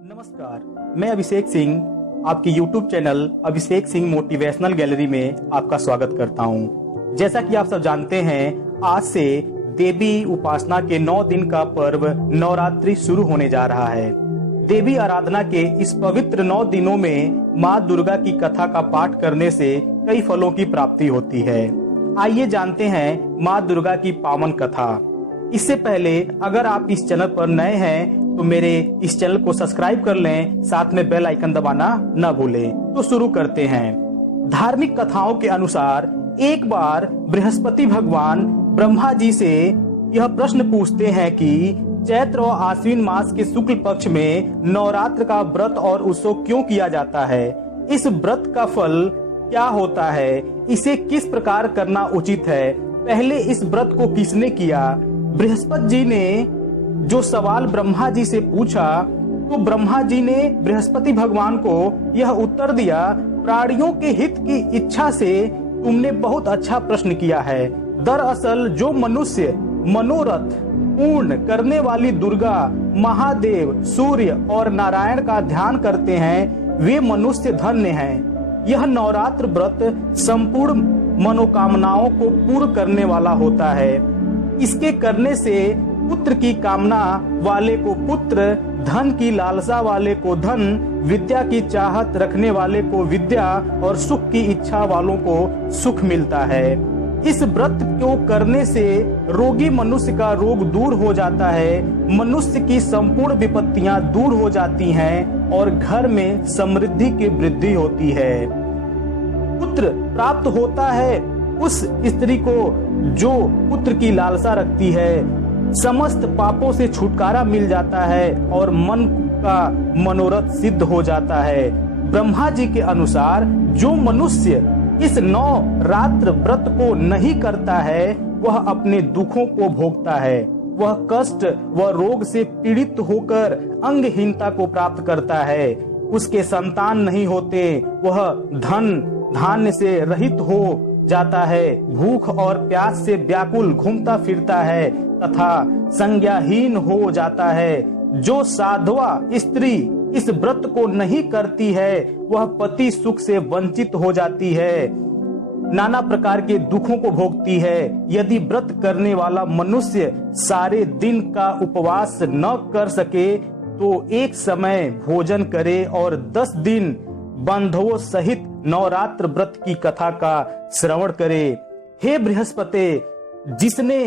नमस्कार, मैं अभिषेक सिंह आपके YouTube channel Abhishek Singh motivational gallery में आपका स्वागत करता हूं। जैसा कि आप सब जानते हैं, आज से देवी उपासना के 9 दिन का पर्व नवरात्रि शुरू होने जा रहा है। देवी आराधना के इस पवित्र 9 दिनों में माँ दुर्गा की कथा का पाठ करने से कई फलों की प्राप्ति होती है। आइए जानते हैं माँ दुर्गा की पावन कथा। इससे पहले अगर आप इस चैनल पर नए हैं तो मेरे इस चैनल को सब्सक्राइब कर लें, साथ में बेल आइकन दबाना न भूलें। तो शुरू करते हैं। धार्मिक कथाओं के अनुसार एक बार बृहस्पति भगवान ब्रह्मा जी से यह प्रश्न पूछते हैं कि चैत्र और आश्विन मास के शुक्ल पक्ष में नवरात्र का व्रत और उत्सव क्यों किया जाता है? इस व्रत का फल क्या होता है? इसे किस प्रकार करना उचित है? पहले इस व्रत को किसने किया? बृहस्पति जी ने जो सवाल ब्रह्मा जी से पूछा तो ब्रह्मा जी ने बृहस्पति भगवान को यह उत्तर दिया, प्राणियों के हित की इच्छा से तुमने बहुत अच्छा प्रश्न किया है। दरअसल जो मनुष्य मनोरथ पूर्ण करने वाली दुर्गा, महादेव, सूर्य और नारायण का ध्यान करते हैं, वे मनुष्य धन्य हैं। यह नवरात्र व्रत संपूर्ण मनोकामनाओं को पूर्ण करने वाला होता है। इसके करने से पुत्र की कामना वाले को पुत्र, धन की लालसा वाले को धन, विद्या की चाहत रखने वाले को विद्या और सुख की इच्छा वालों को सुख मिलता है। इस व्रत को करने से रोगी मनुष्य का रोग दूर हो जाता है, मनुष्य की संपूर्ण विपत्तियां दूर हो जाती हैं और घर में समृद्धि की वृद्धि होती है। पुत्र प्राप्त होता है उस स्त्री को जो पुत्र की लालसा रखती है, समस्त पापों से छुटकारा मिल जाता है और मन का मनोरथ सिद्ध हो जाता है। ब्रह्मा जी के अनुसार जो मनुष्य इस 9 रात्र व्रत को नहीं करता है, वह अपने दुखों को भोगता है। वह कष्ट व रोग से पीड़ित होकर अंगहीनता को प्राप्त करता है। उसके संतान नहीं होते, वह धन धान्य से रहित हो जाता है, भूख और प्यास से व्याकुल घूमता फिरता है तथा संज्ञाहीन हो जाता है। जो साधवा स्त्री इस व्रत को नहीं करती है, वह पति सुख से वंचित हो जाती है, नाना प्रकार के दुखों को भोगती है। यदि व्रत करने वाला मनुष्य सारे दिन का उपवास न कर सके तो एक समय भोजन करे और 10 दिन बंधुओं सहित नवरात्र व्रत की कथा का श्रवण करे। हे बृहस्पति, जिसने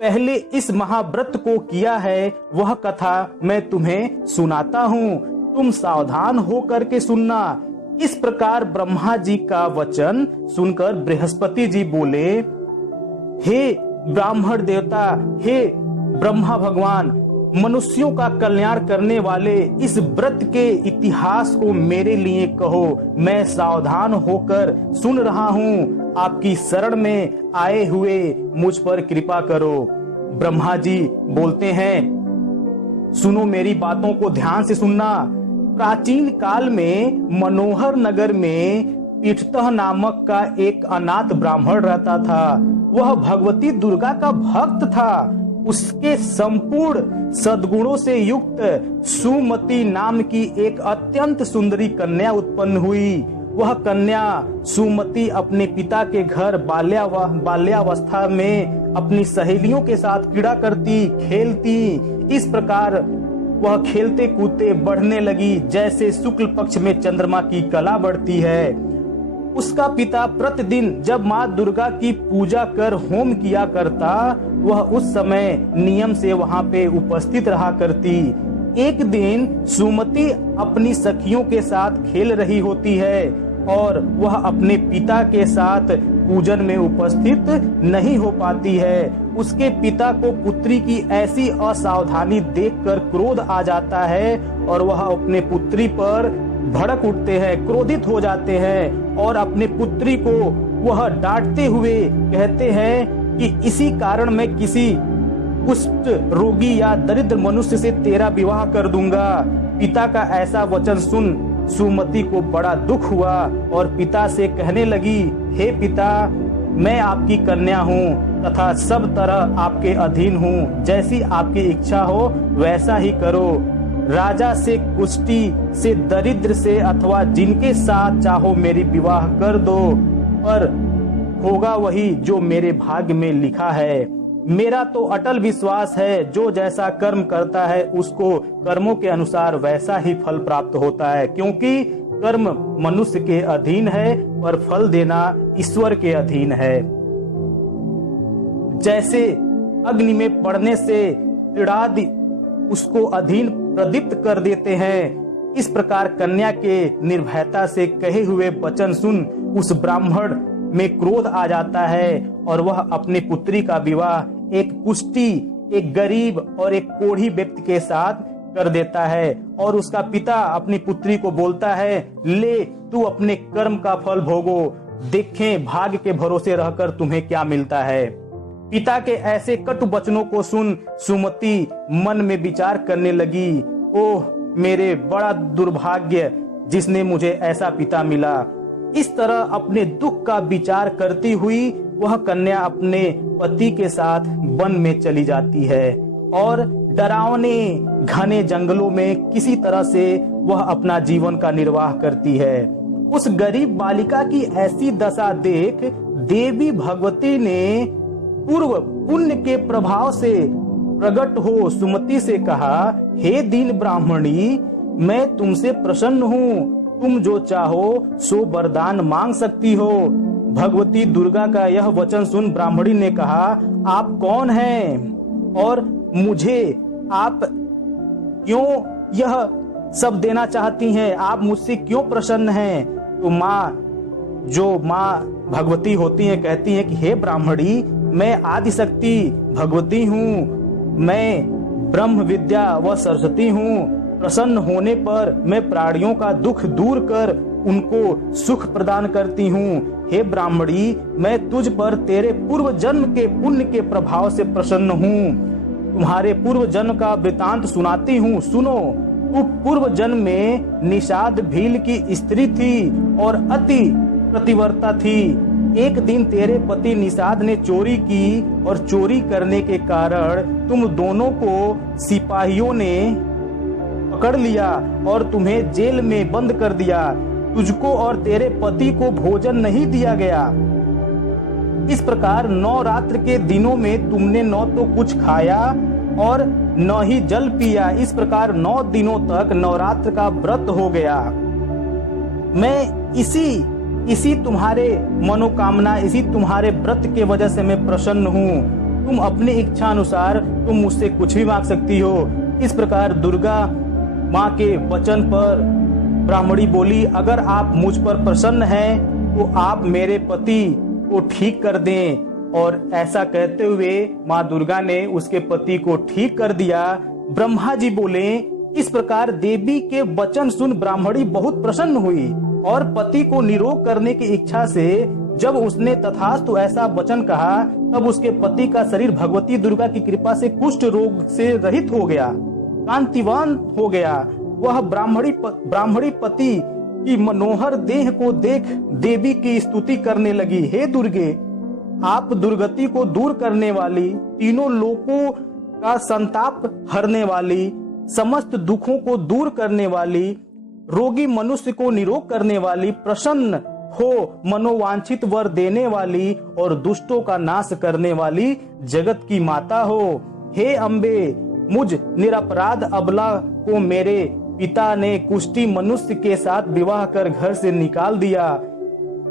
पहले इस महाव्रत को किया है, वह कथा मैं तुम्हें सुनाता हूँ, तुम सावधान होकर के सुनना। इस प्रकार ब्रह्मा जी का वचन सुनकर बृहस्पति जी बोले, हे ब्राह्मण देवता, हे ब्रह्मा भगवान, मनुष्यों का कल्याण करने वाले इस व्रत के इतिहास को मेरे लिए कहो। मैं सावधान होकर सुन रहा हूँ, आपकी शरण में आए हुए मुझ पर कृपा करो। ब्रह्मा जी बोलते हैं, सुनो, मेरी बातों को ध्यान से सुनना। प्राचीन काल में मनोहर नगर में पीठतः नामक का एक अनाथ ब्राह्मण रहता था। वह भगवती दुर्गा का भक्त था। उसके संपूर्ण सद्गुणों से युक्त सुमति नाम की एक अत्यंत सुंदरी कन्या उत्पन्न हुई। वह कन्या सुमति अपने पिता के घर बाल्यावस्था में अपनी सहेलियों के साथ क्रीड़ा करती, खेलती। इस प्रकार वह खेलते कूदते बढ़ने लगी जैसे शुक्ल पक्ष में चंद्रमा की कला बढ़ती है। उसका पिता प्रतिदिन जब माँ दुर्गा की पूजा कर होम किया करता, वह उस समय नियम से वहां पे उपस्थित रहा करती। एक दिन सुमति अपनी सखियों के साथ खेल रही होती है और वह अपने पिता के साथ पूजन में उपस्थित नहीं हो पाती है। उसके पिता को पुत्री की ऐसी असावधानी देखकर क्रोध आ जाता है और वह अपने पुत्री पर भड़क उठते हैं, क्रोधित हो जाते हैं और अपने पुत्री को वह डांटते हुए कहते हैं कि इसी कारण मैं किसी कुष्ठ रोगी या दरिद्र मनुष्य से तेरा विवाह कर दूंगा। पिता का ऐसा वचन सुन सुमति को बड़ा दुख हुआ और पिता से कहने लगी, हे पिता, मैं आपकी कन्या हूँ तथा सब तरह आपके अधीन हूँ, जैसी आपकी इच्छा हो वैसा ही करो। राजा से, कुष्टी से, दरिद्र से अथवा जिनके साथ चाहो मेरी विवाह कर दो, पर होगा वही जो मेरे भाग्य में लिखा है। मेरा तो अटल विश्वास है, जो जैसा कर्म करता है उसको कर्मों के अनुसार वैसा ही फल प्राप्त होता है, क्योंकि कर्म मनुष्य के अधीन है पर फल देना ईश्वर के अधीन है। जैसे अग्नि में पड़ने से त्रिड़ादि उसको अधीन प्रदीप्त कर देते हैं, इस प्रकार कन्या के निर्भयता से कहे हुए वचन सुन उस ब्राह्मण में क्रोध आ जाता है और वह अपनी पुत्री का विवाह एक कुष्टी, एक गरीब और एक कोढ़ी व्यक्ति के साथ कर देता है। और उसका पिता अपनी पुत्री को बोलता है, ले तू अपने कर्म का फल भोगो, देखें भाग्य के भरोसे रहकर तुम्हें क्या मिलता है। पिता के ऐसे कटु वचनों को सुन सुमति मन में विचार करने लगी, ओह मेरे बड़ा दुर्भाग्य जिसने मुझे ऐसा पिता मिला। इस तरह अपने दुख का विचार करती हुई वह कन्या अपने पति के साथ वन में चली जाती है और डरावने घने जंगलों में किसी तरह से वह अपना जीवन का निर्वाह करती है। उस गरीब बालिका की ऐसी दशा देख देवी भगवती ने पूर्व पुण्य के प्रभाव से प्रकट हो सुमति से कहा, हे दीन ब्राह्मणी, मैं तुमसे प्रसन्न हूँ, तुम जो चाहो सो वरदान मांग सकती हो। भगवती दुर्गा का यह वचन सुन ब्राह्मणी ने कहा, आप कौन हैं और मुझे आप क्यों यह सब देना चाहती हैं, आप मुझसे क्यों प्रसन्न हैं। तो माँ भगवती होती हैं कहती हैं कि हे ब्राह्मणी, मैं आदिशक्ति भगवती हूँ, मैं ब्रह्म विद्या व सरस्वती हूँ। प्रसन्न होने पर मैं प्राणियों का दुख दूर कर उनको सुख प्रदान करती हूँ। हे ब्राह्मणी, मैं तुझ पर तेरे पूर्व जन्म के पुण्य के प्रभाव से प्रसन्न हूँ। तुम्हारे पूर्व जन्म का वृतांत सुनाती हूँ, सुनो। तू पूर्व जन्म में निषाद भील की स्त्री थी और अति प्रतिवर्ता थी। एक दिन तेरे पति निषाद ने चोरी की और चोरी करने के कारण तुम दोनों को सिपाहियों ने पकड़ लिया और तुम्हें जेल में बंद कर दिया। तुझको और तेरे पति को भोजन नहीं दिया गया। इस प्रकार 9 रात्र के दिनों में तुमने न तो कुछ खाया और न ही जल पिया। इस प्रकार 9 दिनों तक नवरात्र का व्रत हो गया। मैं इसी तुम्हारे मनोकामना, इसी तुम्हारे व्रत के वजह से मैं प्रसन्न हूँ। तुम अपनी इच्छा अनुसार तुम मुझसे कुछ भी मांग सकती हो। इस प्रकार दुर्गा माँ के वचन पर ब्राह्मणी बोली, अगर आप मुझ पर प्रसन्न हैं तो आप मेरे पति को ठीक कर दें। और ऐसा कहते हुए माँ दुर्गा ने उसके पति को ठीक कर दिया। ब्रह्मा जी बोले, इस प्रकार देवी के वचन सुन ब्राह्मणी बहुत प्रसन्न हुई और पति को निरोग करने की इच्छा से जब उसने तथास्तु ऐसा वचन कहा, तब उसके पति का शरीर भगवती दुर्गा की कृपा से कुष्ठ रोग से रहित हो गया, कांतिवान हो गया। वह ब्राह्मणी पति की मनोहर देह को देख देवी की स्तुति करने लगी। हे दुर्गे, आप दुर्गति को दूर करने वाली, तीनों लोकों का संताप हरने वाली, समस्त दुखों को दूर करने वाली, रोगी मनुष्य को निरोग करने वाली, प्रसन्न हो मनोवांछित वर देने वाली और दुष्टों का नाश करने वाली जगत की माता हो। हे अम्बे, मुझ निरपराध अबला को मेरे पिता ने कुष्ठी मनुष्य के साथ विवाह कर घर से निकाल दिया।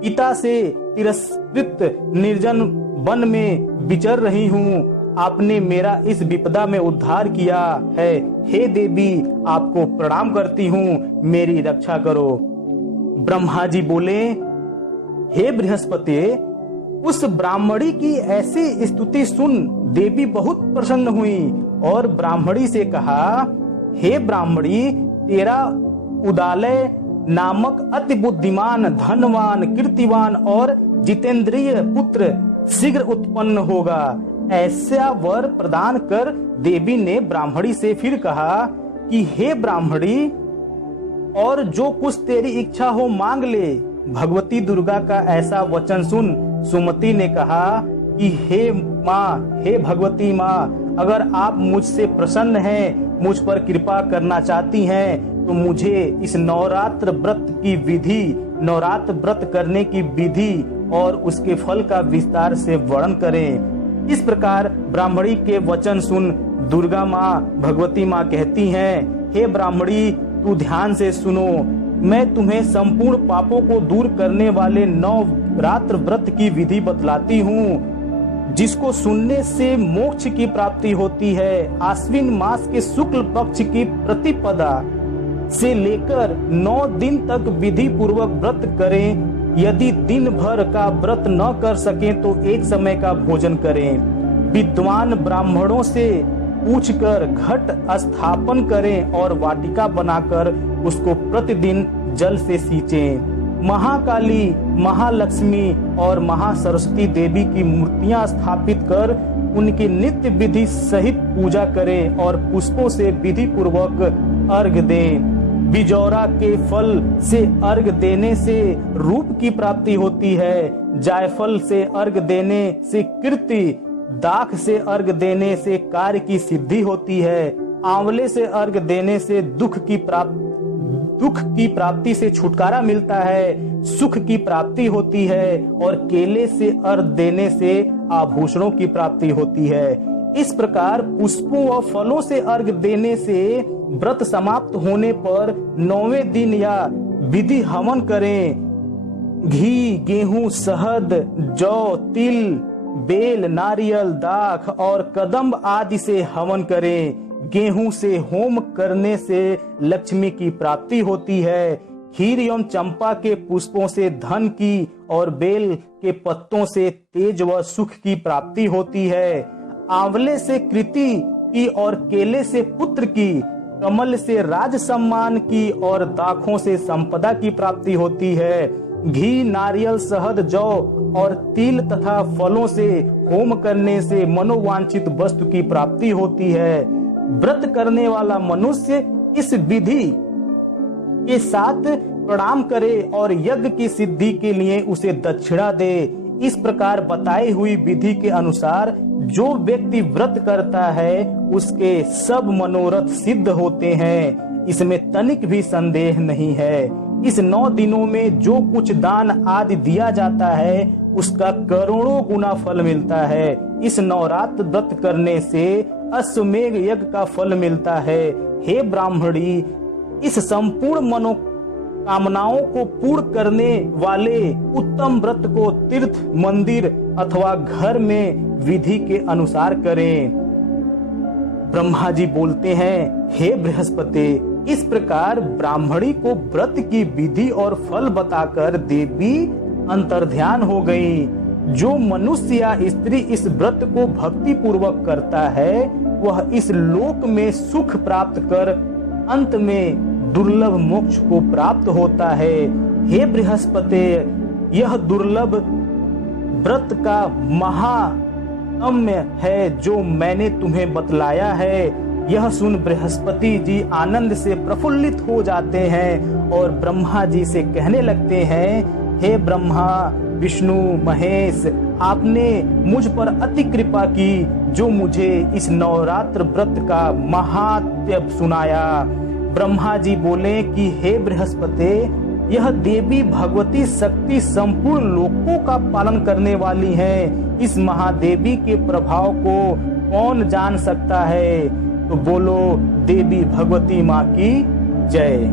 पिता से तिरस्कृत निर्जन वन में विचर रही हूँ। आपने मेरा इस विपदा में उद्धार किया है। हे देवी, आपको प्रणाम करती हूँ, मेरी रक्षा करो। ब्रह्मा जी बोले, हे बृहस्पति, उस ब्राह्मणी की ऐसी स्तुति सुन देवी बहुत प्रसन्न हुई और ब्राह्मणी से कहा, हे ब्राह्मणी, तेरा उदालय नामक अति बुद्धिमान, धनवान, कीर्तिवान और जितेंद्रिय पुत्र शीघ्र उत्पन्न होगा। ऐसा वर प्रदान कर देवी ने ब्राह्मणी से फिर कहा कि हे ब्राह्मणी, और जो कुछ तेरी इच्छा हो मांग ले। भगवती दुर्गा का ऐसा वचन सुन सुमति ने कहा कि हे माँ, हे भगवती माँ, अगर आप मुझसे प्रसन्न हैं मुझ पर कृपा करना चाहती हैं तो मुझे इस नवरात्र व्रत की विधि, नवरात्र व्रत करने की विधि और उसके फल का विस्तार से वर्णन करें। इस प्रकार ब्राह्मणी के वचन सुन दुर्गा माँ, भगवती माँ कहती हैं, हे ब्राह्मणी, तू ध्यान से सुनो, मैं तुम्हें संपूर्ण पापों को दूर करने वाले नवरात्र व्रत की विधि बतलाती हूँ, जिसको सुनने से मोक्ष की प्राप्ति होती है। आश्विन मास के शुक्ल पक्ष की प्रतिपदा से लेकर 9 दिन तक विधि पूर्वक व्रत करें। यदि दिन भर का व्रत न कर सकें तो एक समय का भोजन करें। विद्वान ब्राह्मणों से पूछकर घट स्थापन करें और वाटिका बनाकर उसको प्रतिदिन जल से सींचें। महाकाली, महालक्ष्मी और महासरस्वती देवी की मूर्तियां स्थापित कर उनकी नित्य विधि सहित पूजा करें और पुष्पों से विधि पूर्वक अर्घ दें। बिजौरा के फल से अर्घ देने से रूप की प्राप्ति होती है। जायफल से अर्घ देने से कीर्ति, दाख से अर्घ देने से कार्य की सिद्धि होती है। आंवले से अर्घ देने से दुख की प्राप्ति से छुटकारा मिलता है, सुख की प्राप्ति होती है और केले से अर्घ देने से आभूषणों की प्राप्ति होती है। इस प्रकार पुष्पों व फलों से अर्घ देने से व्रत समाप्त होने पर 9वें दिन या विधि हवन करें। घी, गेहूं, शहद, जौ, तिल, बेल, नारियल, दाख और कदम्ब आदि से हवन करें। गेहूं से होम करने से लक्ष्मी की प्राप्ति होती है। खीर एवं चंपा के पुष्पों से धन की और बेल के पत्तों से तेज व सुख की प्राप्ति होती है। आंवले से कृति की और केले से पुत्र की, कमल से राज सम्मान की और दाखों से संपदा की प्राप्ति होती है। घी, नारियल, शहद, जौ और तिल तथा फलों से होम करने से मनोवांछित वस्तु की प्राप्ति होती है। व्रत करने वाला मनुष्य इस विधि के साथ प्रणाम करे और यज्ञ की सिद्धि के लिए उसे दक्षिणा दे। इस प्रकार बताई हुई विधि के अनुसार जो व्यक्ति व्रत करता है उसके सब मनोरथ सिद्ध होते हैं, इसमें तनिक भी संदेह नहीं है। इस 9 दिनों में जो कुछ दान आदि दिया जाता है उसका करोड़ों गुना फल मिलता है। इस नवरात्र व्रत करने से अश्वमेघ यज्ञ का फल मिलता है। हे ब्राह्मणी, इस संपूर्ण मनोकामनाओं को पूर्ण करने वाले उत्तम व्रत को तीर्थ, मंदिर अथवा घर में विधि के अनुसार करें। ब्रह्मा जी बोलते हैं, हे बृहस्पति, इस प्रकार ब्राह्मणी को व्रत की विधि और फल बताकर देवी अंतर्ध्यान हो गई। जो मनुष्य या स्त्री इस व्रत को भक्ति पूर्वक करता है वह इस लोक में सुख प्राप्त कर अंत में दुर्लभ मोक्ष को प्राप्त होता है। हे बृहस्पति, यह दुर्लभ व्रत का महात्म्य है जो मैंने तुम्हें बतलाया है। यह सुन बृहस्पति जी आनंद से प्रफुल्लित हो जाते हैं और ब्रह्मा जी से कहने लगते हैं, हे ब्रह्मा, विष्णु, महेश, आपने मुझ पर अति कृपा की जो मुझे इस नवरात्र व्रत का महात्म्य सुनाया। ब्रह्मा जी बोले कि हे बृहस्पति, यह देवी भगवती शक्ति संपूर्ण लोकों का पालन करने वाली है। इस महादेवी के प्रभाव को कौन जान सकता है? तो बोलो देवी भगवती माँ की जय।